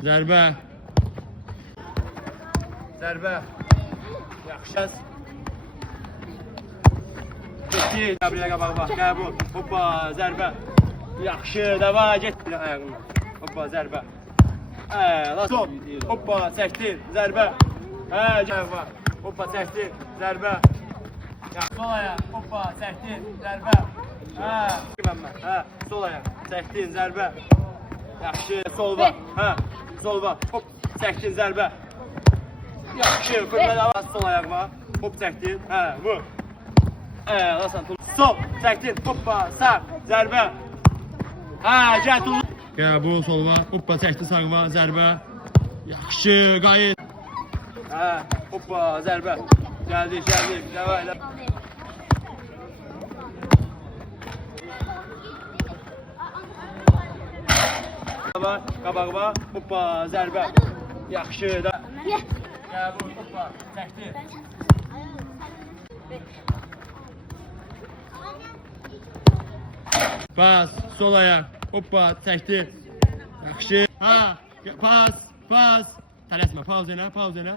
Zərbə. Zərbə. Yaxşı. Getdi. Qəbrilə qabağa bax. Qəbul. Hoppa, zərbə. Yaxşı, dava get ayağından. Hoppa, zərbə. Sol. Hoppa, çəkdi. Zərbə. Cəvab. Hoppa, çəkdi. Zərbə. Yaxşı, sol ayaq. Hoppa, çəkdi. Zərbə. Sol ayaq. Çəkdin, zərbə. Yaxşı, sol bax. Sol bax. Hop, çəkdin, zərbə. Yaxşı, fırladı avaz sol ayaqma. Hop, çəkdin. Vur. Alasan, sol, çəkdin. Hoppa, sağ, zərbə. Gəl, tuz. Qəbul, solva. Hoppa, çəkdin, sağma, zərbə. Yaxşı, qayıt. Hoppa, zərbə. Gəldik, dəvə elə. Qabağa, hoppa, zərbə. Yaxşı da. Qəbul, hoppa, çəkdi. Pas, sol ayaq. Hoppa, çəkdi. Yaxşı. Pas. Tələsmə, pauz elə.